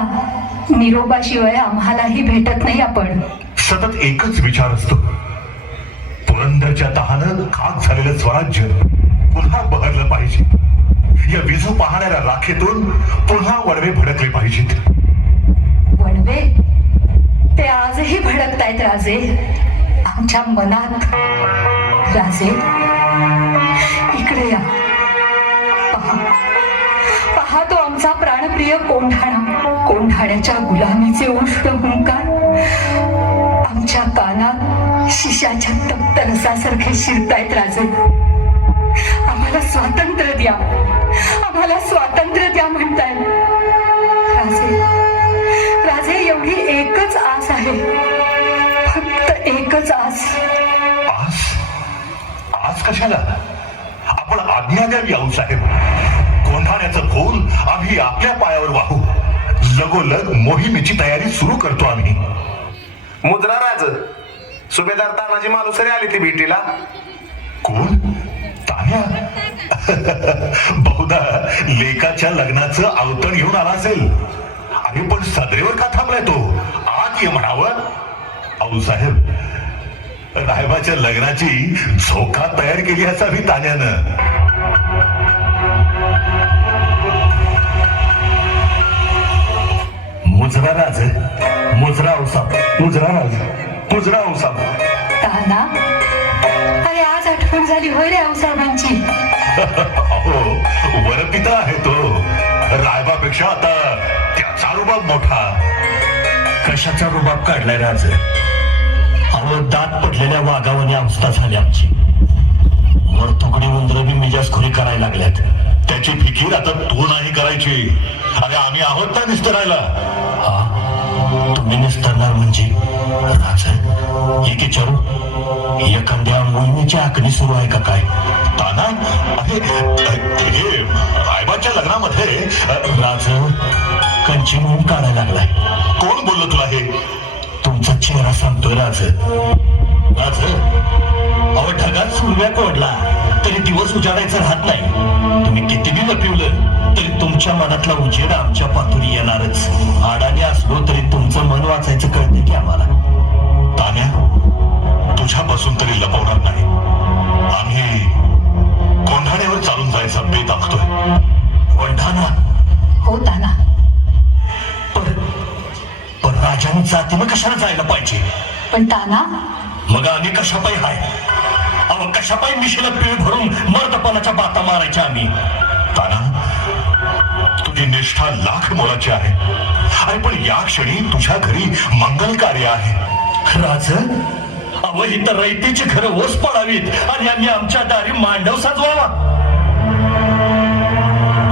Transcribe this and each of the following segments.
तुमच्या निरोपाशिवाय आम्हालाही भेटत नाही आपण. सतत एकच विचार असतो. पुरंदरच्या तहानं खाक झालेलं स्वराज्य पुन्हा बहरलं पाहिजे. या विजू पाहणाऱ्या राखेतून पुन्हा वडवे भडकले पाहिजेत. वणवे ते आजही भडकतायत राजे. आमच्या मनात राजे इकडे या. पहा पहा तो आमचा प्राणप्रिय कोंढाणा. कोंढाण्याच्या गुलामीचे उष्ण हुंकार आमच्या कानात शिशाच्या तप्त रसासारखे शिरतायत राजे आम्हाला स्वातंत्र्य द्या. आम्हाला स्वातंत्र्य द्या म्हणताय. राजे राजे एवढी एकच आस आहे. फक्त एकच आस. आस? आस कशाला? आपण आज्ञा द्यावी आऊसाहेब. कोंढाण्याचं खोल आम्ही आपल्या पायावर वाहू. लगोलग मोहिमेची तयारी सुरू करतो आम्ही. मुद्रा राज सुभेदार तानाजी मालुसरे आली ती भेटीला. कोण? तान्या? बहुधा लेकाच्या लग्नाचं आवतण घेऊन आला असेल. अरे पण सदरेवर का थांबलाय तो? आत ये म्हणावं. आऊसाहेब रायबाच्या लग्नाची झोका तयार केली असावी तान्यानं. मुजरा राज मुजरा औसाप मुजरा राज मुजरा ताना? अरे आज आठवण झाली होय रे औसाहेबांची. अहो वरपिता आहे तो. रायबापेक्षा आता त्याचा रुबाब मोठा. कशाचा रुबाब काढलाय राज? अहो दात पडलेल्या वाघावानी अवस्था झाली आमची. वरतुकडी उंदर बी मिजाजखोरी करायला लागल्यात. त्याची फिकीर आता तू नाही करायची. अरे आम्ही आहोत ना निस्तरायला हा म्हणजे राजन. एक विचारू एखाद्या मोहिमेची आखणी सुरू आहे का काय? ताना अरे हे रायबाच्या लग्नामध्ये राज कंची मोहीम काढायला लागलाय. कोण बोललो तुला हे? तुमचा चेहरा सांगतोय राज राज अहो ढगात सुरव्या कोडला तरी दिवस उजाडायचा राहत नाही. तुम्ही किती बी लपिवलं. तरी तुमच्या मनातला उजेड आमच्या पातळी येणारच. आडाने असलो तरी तुमचं मन वाचायचं कळतं की आम्हाला. तान्या तुझ्यापासून तरी लपवणार नाही. आम्ही कोंढाण्यावर चालून जायचा बेत आखतोय. वंढाना. हो ताना. पण पण राजाने जातीनं कशाला जायला पाहिजे? पण ताना. मग आम्ही कशापायी हाय? अहो कशापायी मिशीला पिळ भरून मर्दपणाच्या बाता मारायच्या आम्ही? तुझी निष्ठा लाख मोलाची आहे. आणि पण या क्षणी तुझ्या घरी मंगल कार्य आहे. राज अव इथं रयतेची घरं ओस पडावीत आणि आम्ही आमच्या दारी मांडव साजवावा.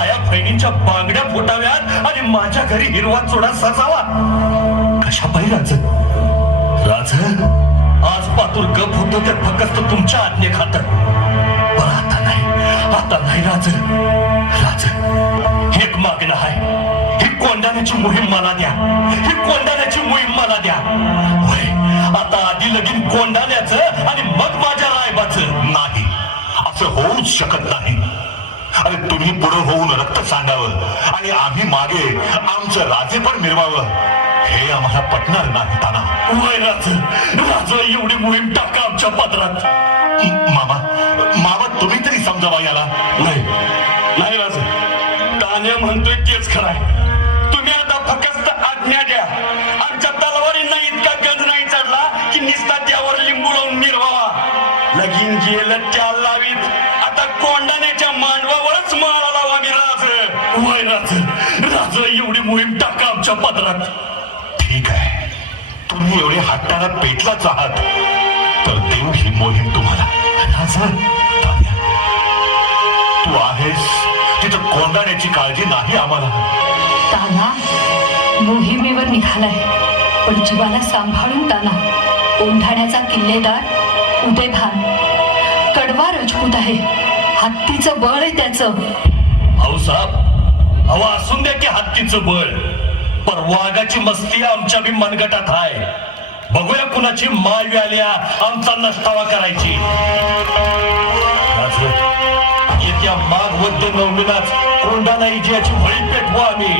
आया बहिणीच्या बांगड्या फुटाव्यात आणि माझ्या घरी हिरवा चोडा सजावा. कशा पाहिजे राज राज आज पातूर गप होत ते फक्त तुमच्या आज्ञे खात पण आता नाही आता नाही राज राज कोंडाण्याची मोहीम मला द्या. ही कोंडाण्याची मोहीम मला द्या. आता आधी लगीन कोंडाण्याचं आणि मग माझ्या रायबाचं. नाही असं होऊच शकत नाही. अरे तुम्ही पुढे होऊन रक्त सांगावं आणि आम्ही मागे आमचं राजे पण मिरवावं. हे आम्हाला पटणार नाही ताना. होय राज. राज एवढी मोहीम टाका आमच्या पदरात. म- मामा मामा तुम्ही तरी समजावा याला. नाही नाही राज. तान्या म्हणतोय तेच खराय तुम्ही मिरवावा लावीत. आता कोंडाण्याच्या मांडवावरच माळा लावा मी राज. वय राज. राज एवढी मोहीम टाका आमच्या पदरात. ठीक आहे. तुम्ही एवढे हट्टाला पेटलाच आहात. तर देऊ ही मोहीम तुम्हाला. राज तू आहेस. तिथं कोंडाण्याची काळजी नाही आम्हाला. ताना मोहिमेवर निघालाय. पण जीवाला सांभाळून ताना. कोंढाण्याचा किल्लेदार उदयभान. कडवा राजपूत आहे. हत्तीचं बळ आहे त्याचं. भाऊ साहेब अहो असून द्या की हत्तीचं बळ. पर वाघाची मस्ती आमच्या बी मनगटात आहे. बघूया कुणाची माय आल्या आमचा नष्टावा करायची. येत्या माघ वद्य नवमीलाच जी याची भळी पेटवू आम्ही.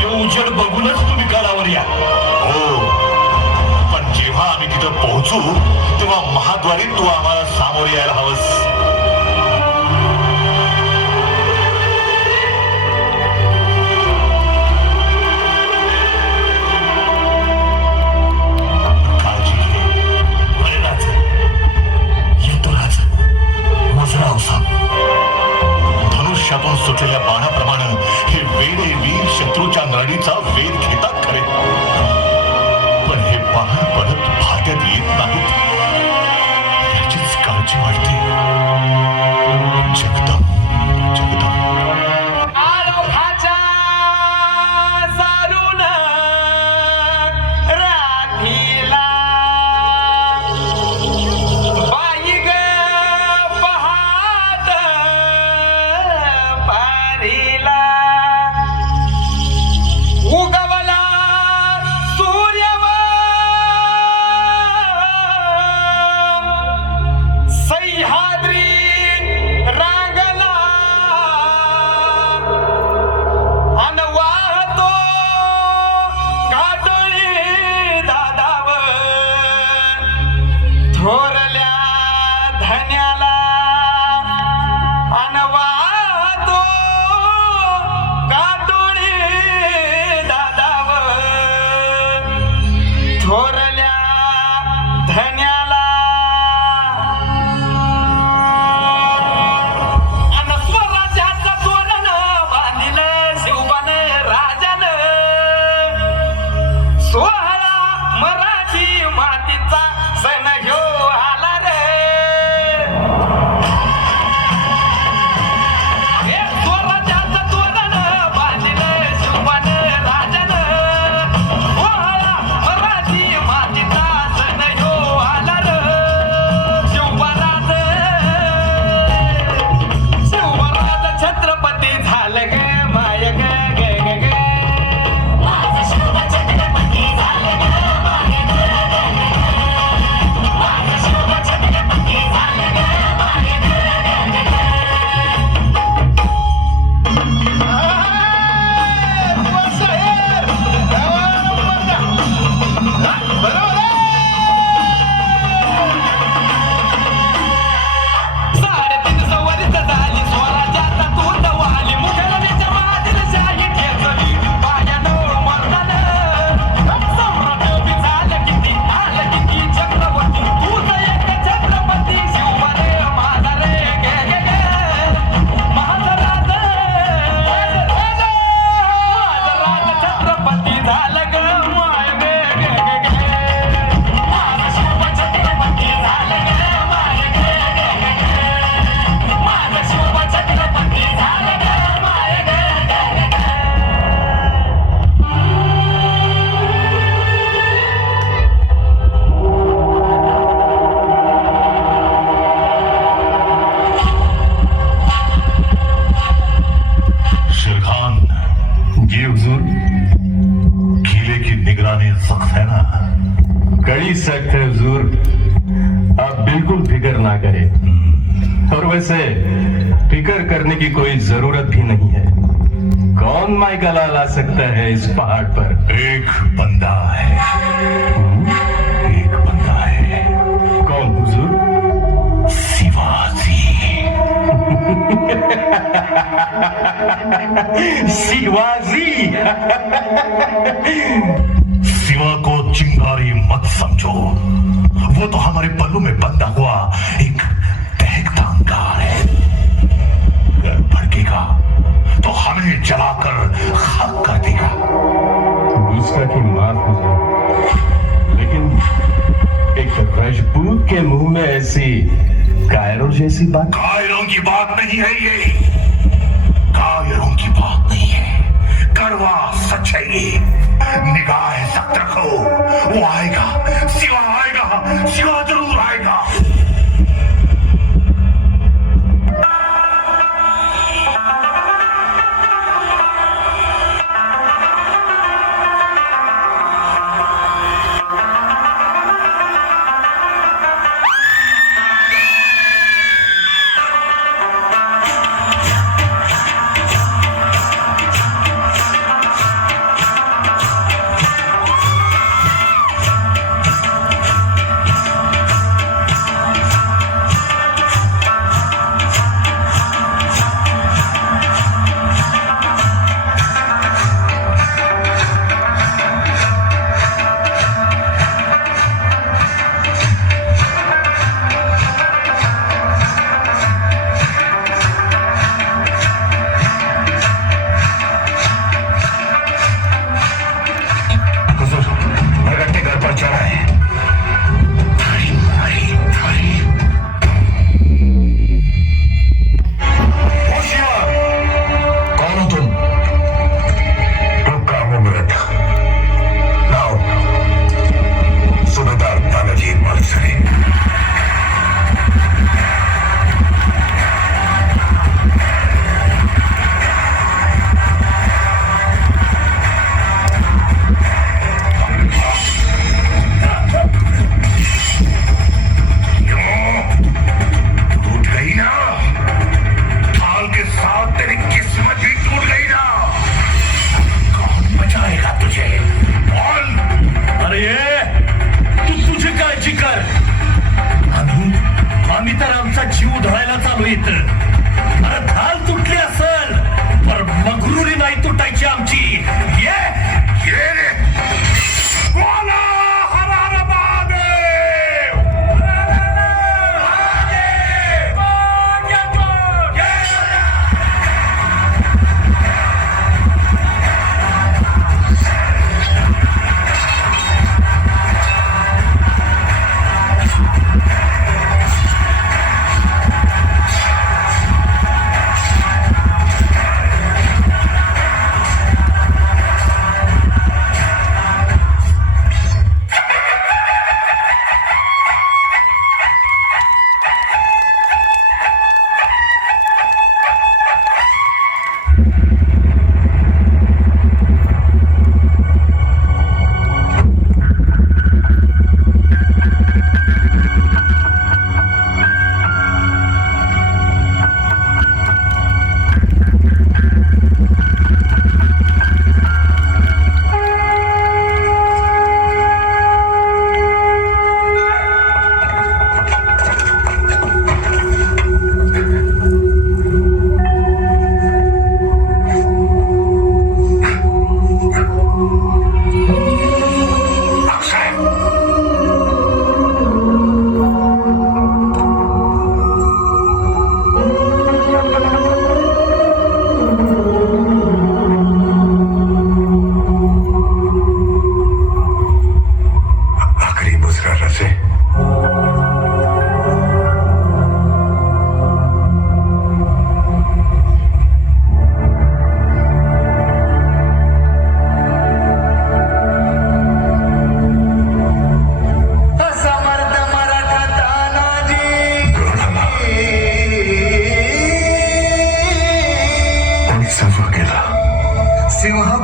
ते उजेड कलावर या. तिथं पोहोचू तेव्हा महाद्वारी तू आम्हाला सामोरे यायला हवंस. में से फिकर करने की कोई ज़रूरत भी नहीं है। कौन माइका लाल ला सकता है इस पहाड़ पर? एक बंदा है। हम्म? एक बंदा है। कौन हुजूर? शिवाजी। शिवाजी। शिवा को चिंगारी मत समझो।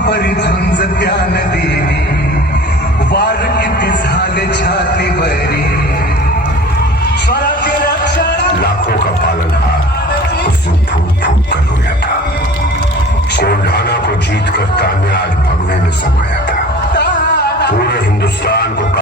बापरी झुंज त्या नदीने वार किती झाले छातीवरी स्वराचे लाखों का पालन हार उस दिन फूट फूट कर रोया था। कोंढाना को जीत कर तान्या आज भगवे में समाया था। पूरे हिंदुस्तान को